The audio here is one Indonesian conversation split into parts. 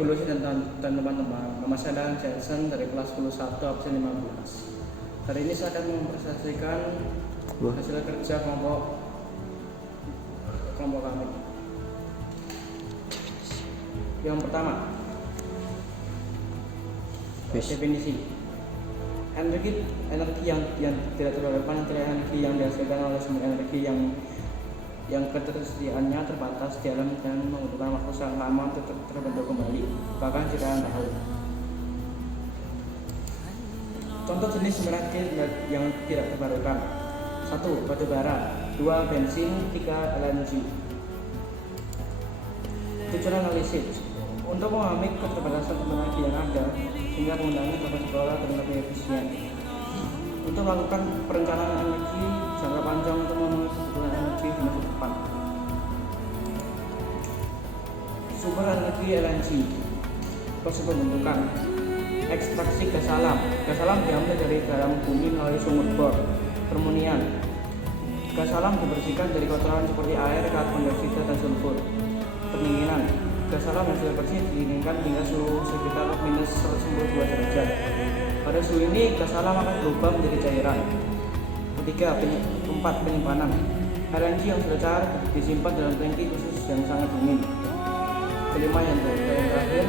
Lulusi dan teman-teman, nama saya Jackson dari kelas 11 absen 15. Hari ini saya akan mempresentasikan hasil kerja kelompok kami. Yang pertama, definisi energi yang tidak terbarukan adalah energi yang dihasilkan oleh sumber energi yang ketersediaannya terbatas di alam dan membutuhkan waktu sangat lama untuk terbentuk kembali, bahkan jutaan tahun. Contoh jenis sumber energi yang tidak terbarukan: 1. Batu bara, 2. Bensin, 3. LNG. Tujuan analisis untuk memahami keterbatasan sumber energi yang ada sehingga penggunaannya dapat dikelola dengan lebih efisien. Untuk melakukan perencanaan energi jangka panjang untuk memenuhi kebutuhan energi di masa depan. Sumber energi LNG. Proses pembentukan: ekstraksi gas alam. Gas alam diambil dari dalam bumi melalui sumur bor. Permunian. Gas alam dibersihkan dari kotoran seperti air, karbon dioksida, dan sulfur. Pendinginan. Gas alam yang sudah bersih didinginkan hingga suhu sekitar minus 192 derajat. Pada suhu ini, gas alam akan berubah menjadi cairan. 4. Penyimpanan. LNG yang sudah cair disimpan dalam tangki khusus yang sangat dingin. 5. Yang terakhir,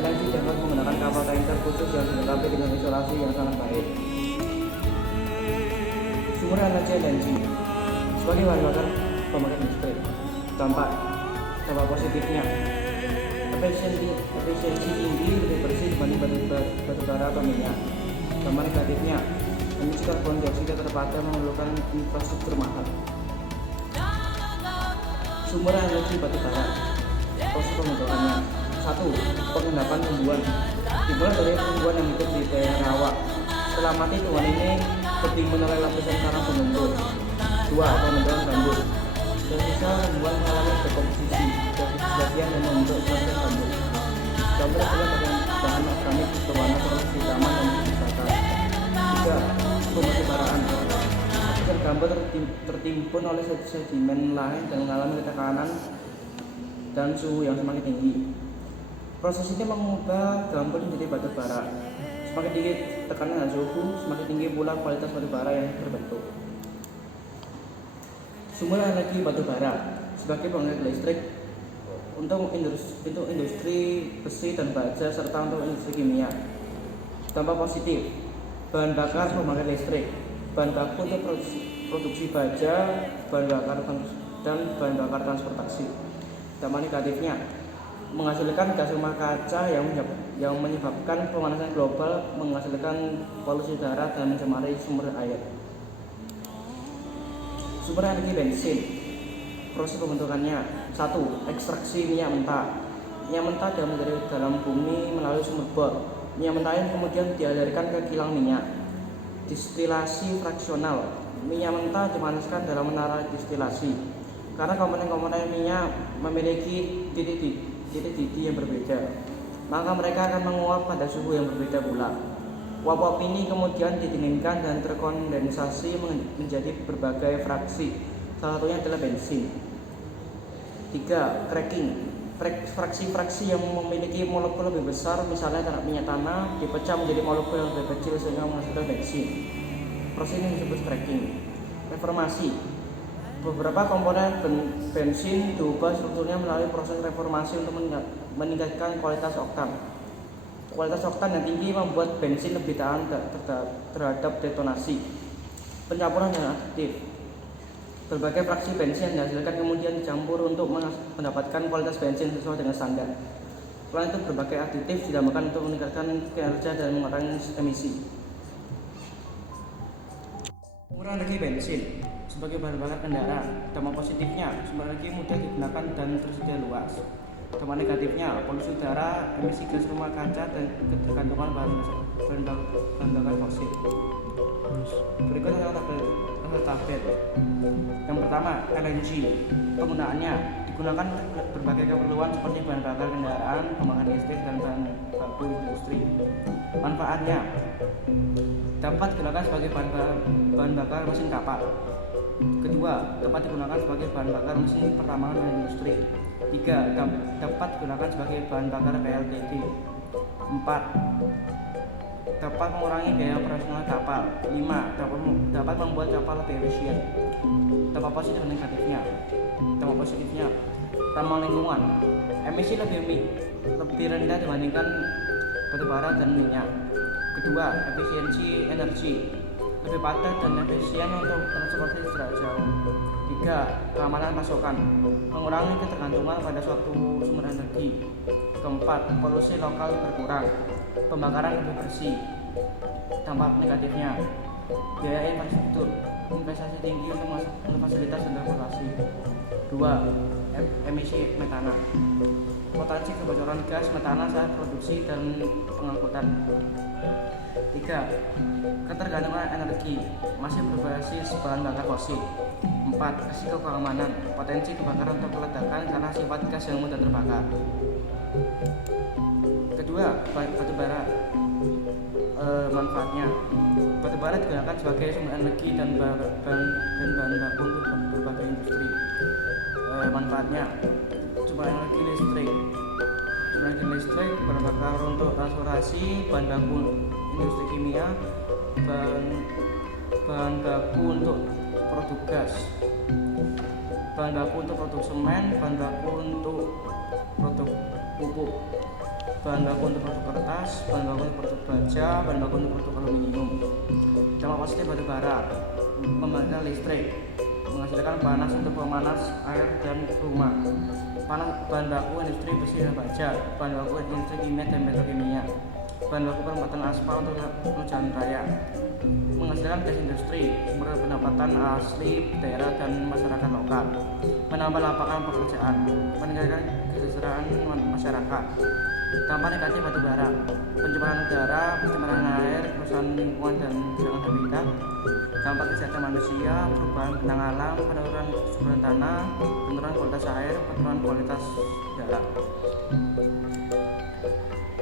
LNG dapat menggunakan kapal tanker khusus yang dilengkapi dengan isolasi yang sangat baik. Sumber energi LNG sebagai bahan bakar pembangkit listrik. Dampak positifnya: efisiensi tinggi, lebih bersih dibanding batu bara atau minyak. Dampak negatifnya: emisi karbon dioksida terpakai memerlukan infrastruktur mahal. Sumber energi batu bara. Proses pembentukannya: 1. Pengendapan tumbuhan. Dimulai dari tumbuhan yang hidup di daerah rawa. Setelah mati, tumbuhan ini tertimbun oleh lapisan tanah pembentuk. 2. Pembentukan gambut. Tersisa tumbuhan mengalami dekomposisi, bagian dan membentuk proses gambut. Gambut adalah bahan organik berwarna seperti hitaman dan dibakar. 3. Pembataraan. Lapisan gambut tertimbun oleh sedimen lain dan mengalami tekanan dan suhu yang semakin tinggi. Proses ini mengubah gambut menjadi batu bara. Semakin tinggi tekanan dan suhu, semakin tinggi pula kualitas batu bara yang terbentuk. Sumber energi batu bara sebagai pembangkit listrik untuk industri besi dan baja serta untuk industri kimia. Dampak positif: bahan bakar pembangkit listrik, bahan baku untuk produksi baja, bahan bakar dan bahan bakar transportasi. Dampak negatifnya: menghasilkan gas rumah kaca yang menyebabkan pemanasan global, menghasilkan polusi udara dan mencemari sumber air. Sumber energi bensin. Proses pembentukannya: 1. Ekstraksi minyak mentah. Minyak mentah diambil dari dalam bumi melalui sumur bor. Minyak mentah yang kemudian dialirkan ke kilang minyak. Distilasi fraksional. Minyak mentah dipanaskan dalam menara distilasi. Karena komponen-komponen minyak memiliki titik didih yang berbeda, maka mereka akan menguap pada suhu yang berbeda pula. Uap-uap ini kemudian didinginkan dan terkondensasi menjadi berbagai fraksi. Salah satunya adalah bensin. 3. Cracking. Fraksi-fraksi yang memiliki molekul lebih besar, misalnya minyak tanah, dipecah menjadi molekul yang lebih kecil sehingga menghasilkan bensin. Proses ini disebut cracking. Reformasi. Beberapa komponen bensin diubah strukturnya melalui proses reformasi untuk meningkatkan kualitas oktan. Kualitas oktan yang tinggi membuat bensin lebih tahan terhadap detonasi. Pencampuran yang additif. Berbagai fraksi bensin yang dihasilkan kemudian dicampur untuk mendapatkan kualitas bensin sesuai dengan standar. Selain itu, berbagai aditif ditambahkan untuk meningkatkan kinerja dan mengurangi emisi. Sumber energi bensin sebagai bahan bakar kendaraan. Dampak positifnya: sumber energi mudah digunakan dan tersedia luas. Dampak negatifnya: polusi udara, emisi gas rumah kaca, dan ketergantungan bahan bakar fosil. Berikut adalah tabel. Yang pertama, LNG. Penggunaannya: digunakan berbagai keperluan seperti bahan bakar kendaraan, pembangkit listrik, dan bahan baku industri. Manfaatnya: dapat digunakan sebagai bahan bakar mesin kapal. Kedua, dapat digunakan sebagai bahan bakar mesin pertambangan dan industri. 3. Dapat digunakan sebagai bahan bakar PLTT. 4. Dapat mengurangi biaya operasional kapal. 5. Dapat membuat kapal lebih efisien. Dampak positif dan negatifnya. Dampak positifnya, ramah lingkungan. Emisi lebih rendah dibandingkan batu bara dan minyak. Kedua, efisiensi energi, lebih padat dan efisien untuk transportasi jarak jauh. 3. Keamanan pasokan, mengurangi ketergantungan pada suatu sumber energi. Keempat, polusi lokal berkurang, pembakaran lebih bersih. Dampak negatifnya, biaya infrastruktur, investasi tinggi untuk fasilitas dan transportasi. 2. Emisi metana, potensi kebocoran gas metana saat produksi dan pengangkutan. 3. Ketergantungan energi, masih berbasis bahan bakar fosil. 4. Risiko keamanan, potensi kebakaran atau peledakan karena sifat gas yang mudah terbakar. Kedua, batu bara. Manfaatnya, batu bara digunakan sebagai sumber energi dan bahan baku untuk berbagai industri. Manfaatnya, sumber energi listrik. Sumber energi listrik berbakar untuk transportasi, bahan baku industri kimia, bahan baku untuk produk gas, bahan baku untuk produk semen, bahan baku untuk produk pupuk, bahan baku untuk produk kertas, bahan baku untuk produk baja, bahan baku untuk produk aluminium. Dampak positif batu bara, membangkitkan listrik, menghasilkan panas untuk pemanas air dan rumah, bahan baku industri besi dan baja, bahan baku industri kimia dan petrokimia, bahan baku pembuatan aspal untuk jalan raya, menghasilkan gas industri, sumber pendapatan asli daerah dan masyarakat lokal, menambah lapangan pekerjaan, meningkatkan kesejahteraan masyarakat. Dampak negatif batu bara, pencemaran udara, pencemaran air, kerusakan lingkungan dan kehilangan habitat. Dampak kesehatan manusia, perubahan bentang alam, penurunan subur tanah, penurunan kualitas air, penurunan kualitas udara.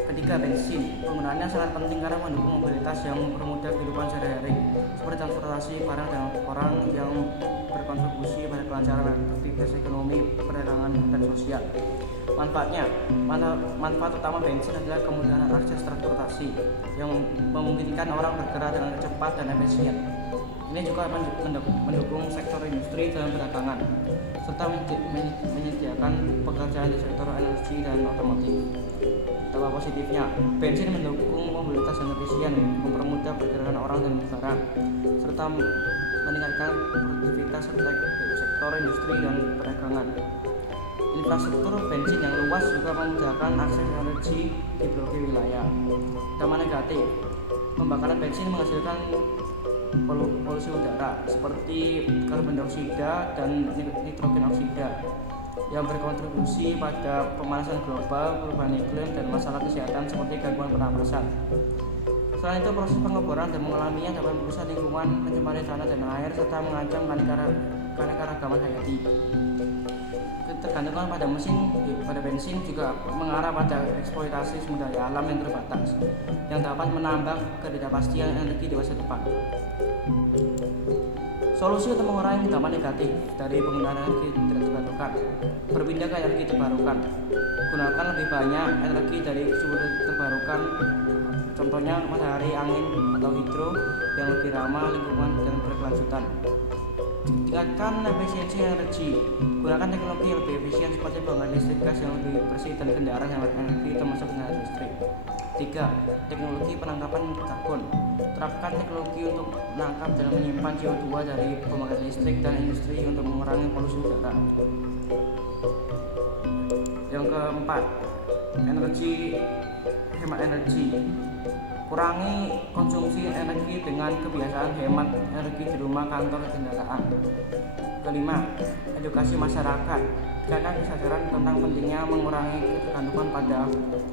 Ketiga, bensin. Penggunaannya sangat penting karena mendukung mobilitas yang mempermudah kehidupan sehari-hari, seperti transportasi barang dan orang yang berkontribusi pada kelancaran aktivitas ekonomi, perdagangan, dan sosial. Manfaatnya, manfaat utama bensin adalah kemudahan akses transportasi yang memungkinkan orang bergerak dengan cepat dan efisien. Ini juga mendukung sektor industri dan perdagangan, serta menyediakan pekerjaan di sektor energi dan otomotif. Dampak positifnya, bensin mendukung mobilitas yang efisien, mempermudah pergerakan orang dan barang, serta meningkatkan produktivitas sektor industri dan perdagangan. Infrastruktur bensin yang luas juga memudahkan akses energi di berbagai wilayah. Dampak negatif, pembakaran bensin menghasilkan polusi udara seperti karbon dioksida dan nitrogen oksida yang berkontribusi pada pemanasan global, perubahan iklim, dan masalah kesehatan seperti gangguan pernapasan. Selain itu, proses pengeboran dan mengalaminya dapat merusak lingkungan, mencemari tanah dan air, serta mengancam keanekaragaman hayati. Ketergantungan pada bensin juga mengarah pada eksploitasi sumber daya alam yang terbatas, yang dapat menambah ketidakpastian energi di masa depan. Solusi untuk mengurangi dampak negatif dari penggunaan energi tidak terbarukan: berpindah ke energi terbarukan, gunakan lebih banyak energi dari sumber terbarukan, contohnya matahari, angin, atau hidro yang lebih ramah lingkungan dan berkelanjutan. Tingkatkan efisiensi energi, gunakan teknologi yang lebih efisien seperti penggunaan listrik gas yang lebih bersih dan kendaraan yang energi termasuk kendaraan listrik. 3. Teknologi penangkapan karbon, terapkan teknologi untuk menangkap dan menyimpan CO2 dari pembangkit listrik dan industri untuk mengurangi polusi udara. Yang keempat, hemat energi. Kurangi konsumsi energi dengan kebiasaan hemat energi di rumah, kantor, dan kendaraan. Kelima, edukasi masyarakat. Tingkatkan kesadaran tentang pentingnya mengurangi ketergantungan pada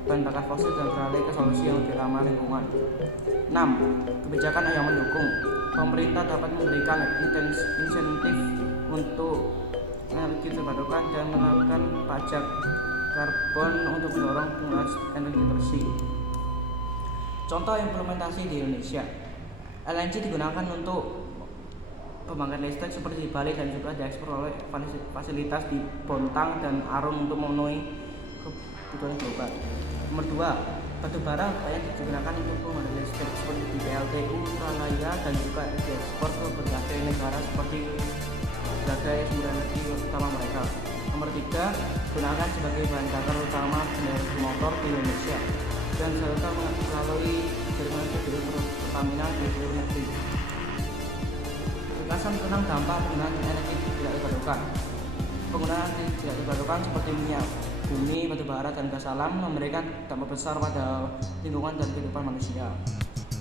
bahan bakar fosil dan beralih ke solusi yang lebih ramah lingkungan. 6. Kebijakan yang mendukung. Pemerintah dapat memberikan insentif untuk energi terbarukan dan menerapkan pajak karbon untuk mendorong penggunaan energi bersih. Contoh implementasi di Indonesia, LNG digunakan untuk pembangkit listrik seperti di Bali dan juga diekspor oleh fasilitas di Bontang dan Arun untuk memenuhi kebutuhan global. Nomor 2, batu bara banyak digunakan untuk pembangkit listrik seperti di PLTU Suralaya dan juga diekspor ke berbagai negara seperti berbagai sumber energi utama mereka. Nomor 3, gunakan sebagai bahan bakar utama kendaraan motor di Indonesia dan disalurkan melalui jaringan PDU Pertamina di seluruh negeri. Ringkasan tentang dampak penggunaan energi tidak terbarukan. Penggunaan energi tidak terbarukan seperti minyak bumi, batu bara, dan gas alam memberikan dampak besar pada lingkungan dan kehidupan manusia.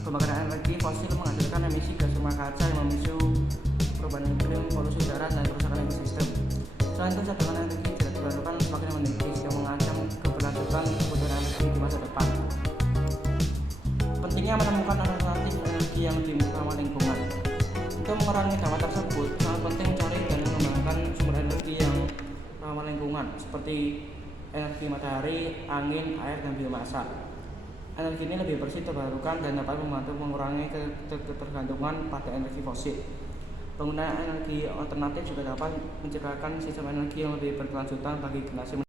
Pembakaran energi fosil menghasilkan emisi gas rumah kaca yang memicu perubahan iklim, polusi udara, dan kerusakan ekosistem. Selain itu, cadangan energi tidak terbarukan semakin menipis yang mengancam keberlanjutan kebutuhan energi di masa depan. Pentingnya menemukan alternatif energi yang ramah lingkungan. Untuk mengurangi dampak tersebut, sangat penting mencari dan mengembangkan sumber energi yang ramah lingkungan seperti energi matahari, angin, air, dan biomasa. Energi ini lebih bersih, terbarukan, dan dapat membantu mengurangi ketergantungan pada energi fosil. Penggunaan energi alternatif juga dapat menciptakan sistem energi yang lebih berkelanjutan bagi generasi